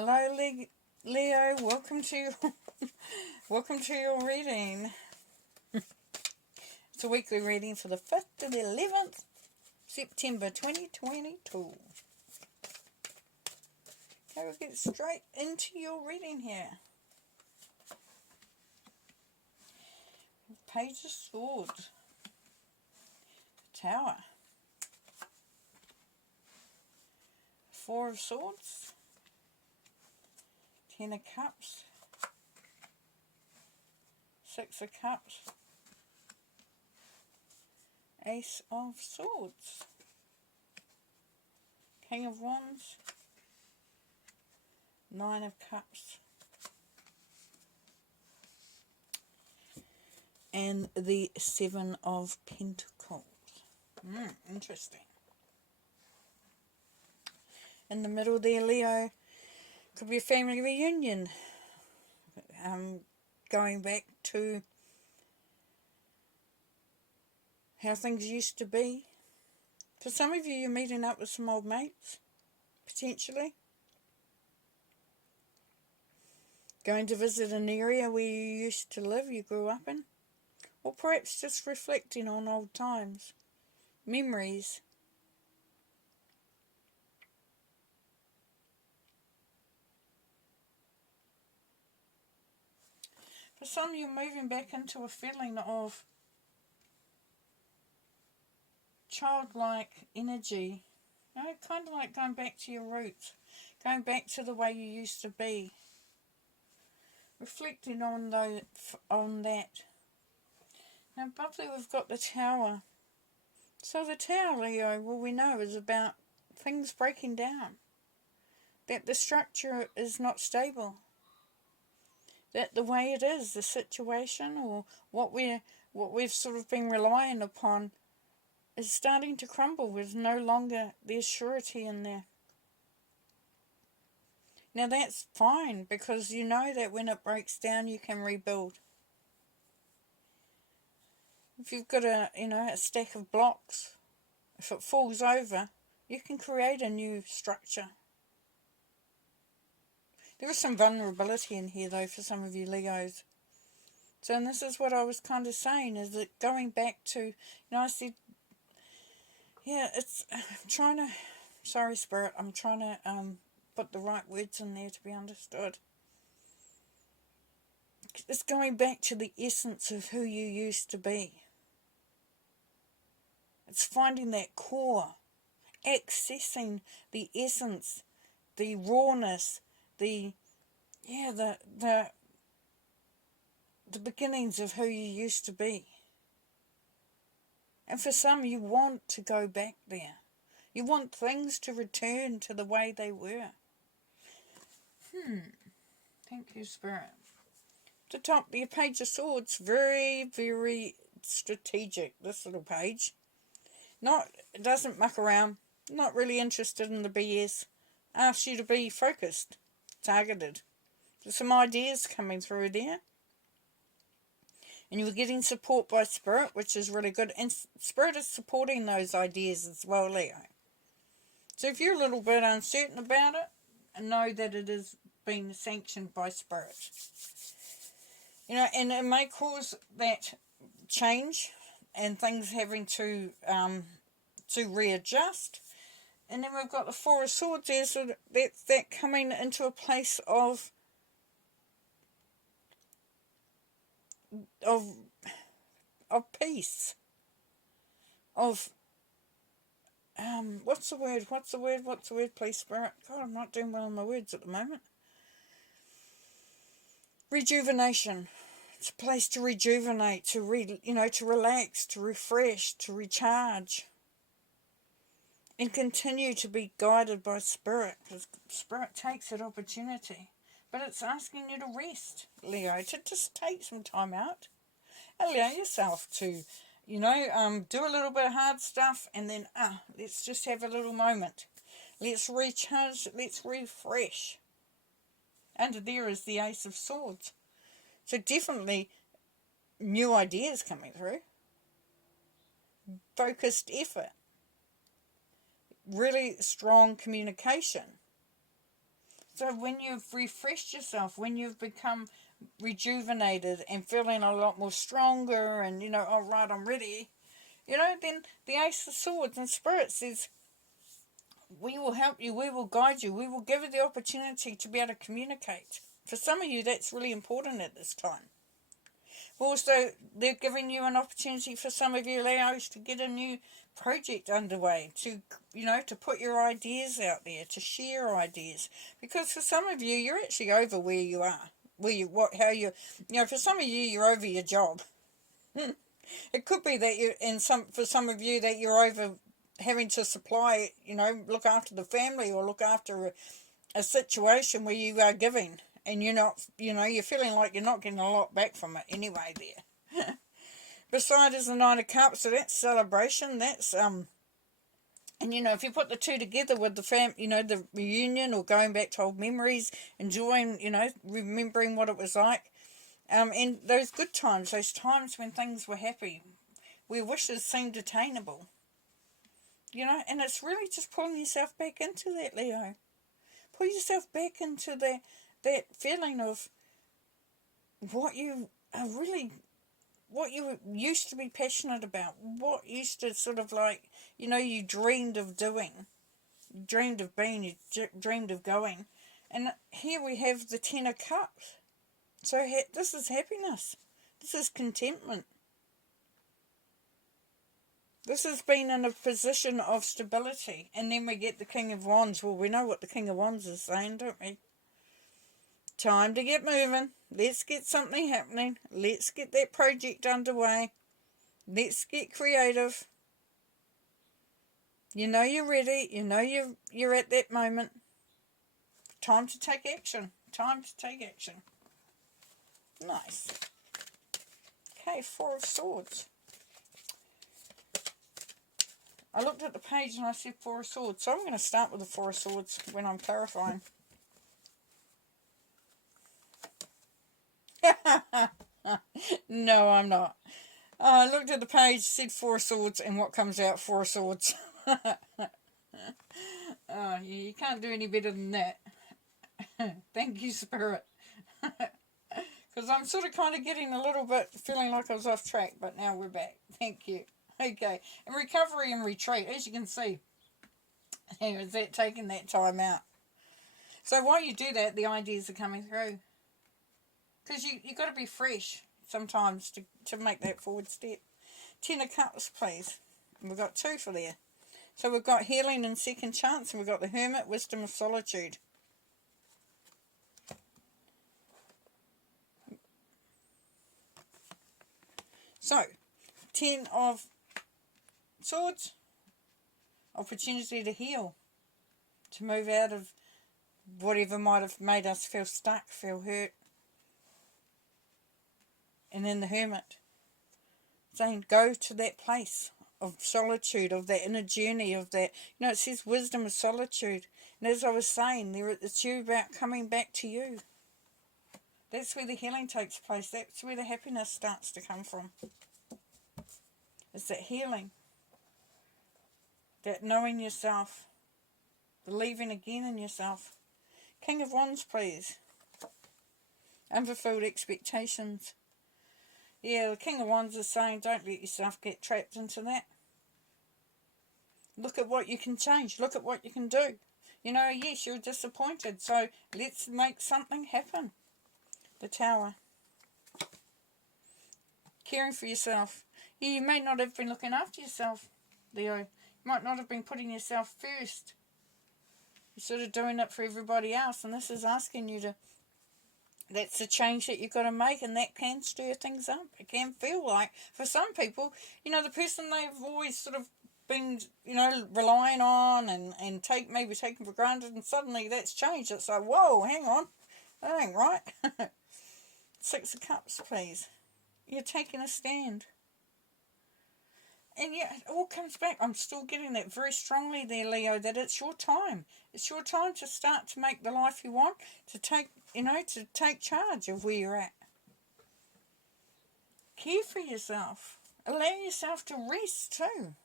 Hello, Leo. Welcome to your welcome to your reading. It's a weekly reading for the 5th to the 11th September 2022. Okay, we'll get straight into your reading here. Page of Swords, Tower, Four of Swords, Ten of Cups, Six of Cups, Ace of Swords, King of Wands, Nine of Cups, and the Seven of Pentacles. Interesting. In the middle there, Leo, could be a family reunion. Going back to how things used to be. For some of you, you're meeting up with some old mates, potentially. Going to visit an area where you used to live, you grew up in. Or perhaps just reflecting on old times, memories. For some, you're moving back into a feeling of childlike energy. You know, kind of like going back to your roots, going back to the way you used to be. Reflecting on that. Now, above there, we've got the Tower. So the Tower, Leo, well, we know is about things breaking down. That the structure is not stable. That the way it is, the situation, or what we've sort of been relying upon, is starting to crumble. There's no longer there's surety in there. Now that's fine, because you know that when it breaks down, you can rebuild. If you've got a stack of blocks, if it falls over, you can create a new structure. There is some vulnerability in here, though, for some of you Leos. So, and this is what I was kind of saying, is that going back to, I said, I'm trying to, sorry Spirit, I'm trying to put the right words in there to be understood. It's going back to the essence of who you used to be. It's finding that core, accessing the essence, the rawness, the beginnings of who you used to be. And for some, you want to go back there. You want things to return to the way they were. Thank you, Spirit. The top, the Page of Swords, very, very strategic, this little page. It doesn't muck around, not really interested in the BS. Asks you to be focused, targeted. There's some ideas coming through there. And you're getting support by Spirit, which is really good. And Spirit is supporting those ideas as well, Leo. So if you're a little bit uncertain about it, know that it is being sanctioned by Spirit. And it may cause that change and things having to readjust. And then we've got the Four of Swords there, so that's that coming into a place of peace. Of what's the word, please, Spirit? God, I'm not doing well on my words at the moment. Rejuvenation. It's a place to rejuvenate, to relax, to refresh, to recharge. And continue to be guided by Spirit, because Spirit takes that opportunity. But it's asking you to rest, Leo, to just take some time out. Allow yourself to, do a little bit of hard stuff, and then, let's just have a little moment. Let's recharge, let's refresh. Under there is the Ace of Swords. So definitely new ideas coming through. Focused effort. Really strong communication. So when you've refreshed yourself, when you've become rejuvenated and feeling a lot more stronger and, all right, I'm ready, then the Ace of Swords and Spirit says, we will help you, we will guide you, we will give you the opportunity to be able to communicate. For some of you, that's really important at this time. Also, they're giving you an opportunity for some of you Leos to get a new project underway, to put your ideas out there, to share ideas. Because for some of you, you're actually over where you are, for some of you, you're over your job. It could be that for some of you that you're over having to supply, look after the family or look after a situation where you are giving. And you're not, you're feeling like you're not getting a lot back from it anyway there. Beside is the Nine of Cups, so that's celebration, that's, and if you put the two together with the the reunion or going back to old memories, enjoying, remembering what it was like, and those good times, those times when things were happy, where wishes seemed attainable, and it's really just pulling yourself back into that, Leo. Pull yourself back into that feeling of what you used to be passionate about, what used to sort of like, you dreamed of doing, you dreamed of being, you dreamed of going. And here we have the Ten of Cups. So this is happiness. This is contentment. This has been in a position of stability. And then we get the King of Wands. Well, we know what the King of Wands is saying, don't we? Time to get moving. Let's get something happening. Let's get that project underway. Let's get creative. You're ready. You're at that moment. Time to take action. Time to take action. Nice. Okay, Four of Swords. I looked at the page and I said Four of Swords. So I'm going to start with the Four of Swords when I'm clarifying. No, I'm not. I looked at the page, said Four of Swords, and what comes out? Four of Swords. You can't do any better than that. Thank you, Spirit. Because I'm sort of kind of getting a little bit, feeling like I was off track, but now we're back. Thank you. Okay, and recovery and retreat, as you can see. Is that taking that time out? So while you do that, the ideas are coming through. Because you got to be fresh sometimes to make that forward step. Ten of Cups, please. And we've got two for there. So we've got healing and second chance, and we've got the Hermit, wisdom of solitude. So, Ten of Swords, opportunity to heal, to move out of whatever might have made us feel stuck, feel hurt. And then the Hermit, saying go to that place of solitude, of that inner journey, of that, it says wisdom of solitude. And as I was saying, it's you about coming back to you. That's where the healing takes place. That's where the happiness starts to come from. It's that healing, that knowing yourself, believing again in yourself. King of Wands, please. Unfulfilled expectations. Yeah, the King of Wands is saying don't let yourself get trapped into that. Look at what you can change. Look at what you can do. Yes, you're disappointed, so let's make something happen. The Tower. Caring for yourself. Yeah, you may not have been looking after yourself, Leo. You might not have been putting yourself first. You're sort of doing it for everybody else, and this is asking you to. That's the change that you've got to make, and that can stir things up. It can feel like, for some people, the person they've always sort of been, relying on and maybe taken for granted, and suddenly that's changed. It's like, whoa, hang on. That ain't right. Six of Cups, please. You're taking a stand. And yeah, it all comes back. I'm still getting that very strongly there, Leo, that it's your time. It's your time to start to make the life you want, to take charge of where you're at. Care for yourself. Allow yourself to rest too.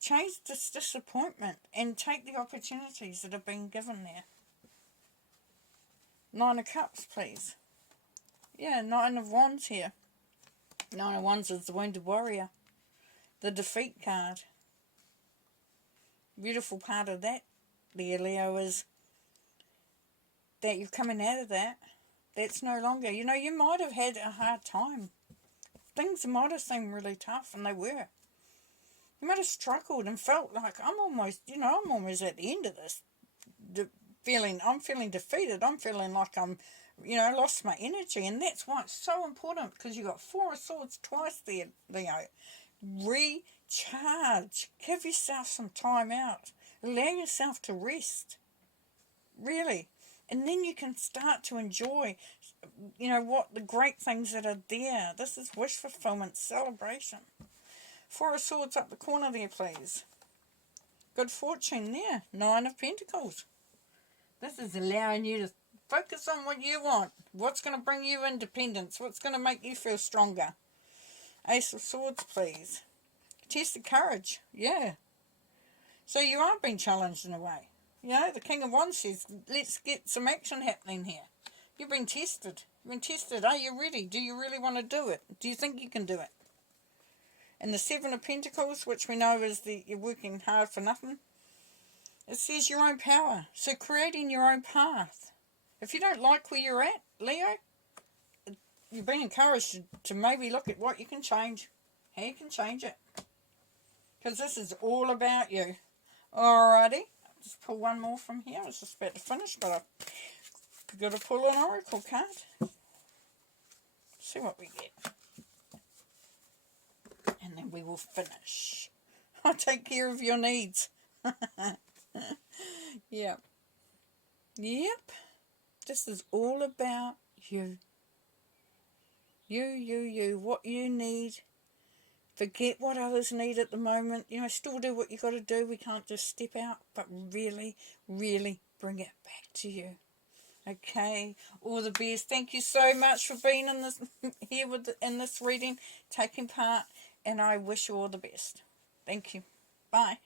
Change this disappointment and take the opportunities that have been given there. Nine of Cups, please. Yeah, Nine of Wands here. Nine of Wands is the Wounded Warrior. The Defeat card. Beautiful part of that, there, Leo, is that you're coming out of that. That's no longer, you know, you might have had a hard time. Things might have seemed really tough, and they were. You might have struggled and felt like, I'm almost at the end of this. I'm feeling defeated. I'm feeling like I'm, lost my energy. And that's why it's so important, because you got Four of Swords twice there, Leo. Recharge. Give yourself some time out. Allow yourself to rest. Really. And then you can start to enjoy, what the great things that are there. This is wish fulfillment, celebration. Four of Swords up the corner there, please. Good fortune there. Nine of Pentacles. This is allowing you to focus on what you want. What's going to bring you independence? What's going to make you feel stronger? Ace of Swords, please. Test of courage. Yeah. So you are being challenged in a way. The King of Wands says, let's get some action happening here. You've been tested. You've been tested. Are you ready? Do you really want to do it? Do you think you can do it? And the Seven of Pentacles, which we know is you're working hard for nothing. It says your own power. So creating your own path. If you don't like where you're at, Leo, you've been encouraged to maybe look at what you can change. How you can change it. Because this is all about you. Alrighty. Just pull one more from here. I was just about to finish, but I've got to pull an oracle card. See what we get. And then we will finish. I'll take care of your needs. Yeah. Yep. This is all about you. You. What you need. Forget what others need at the moment. Still do what you got to do. We can't just step out, but really, really bring it back to you. Okay, all the best. Thank you so much for being in this in this reading, taking part, and I wish you all the best. Thank you. Bye.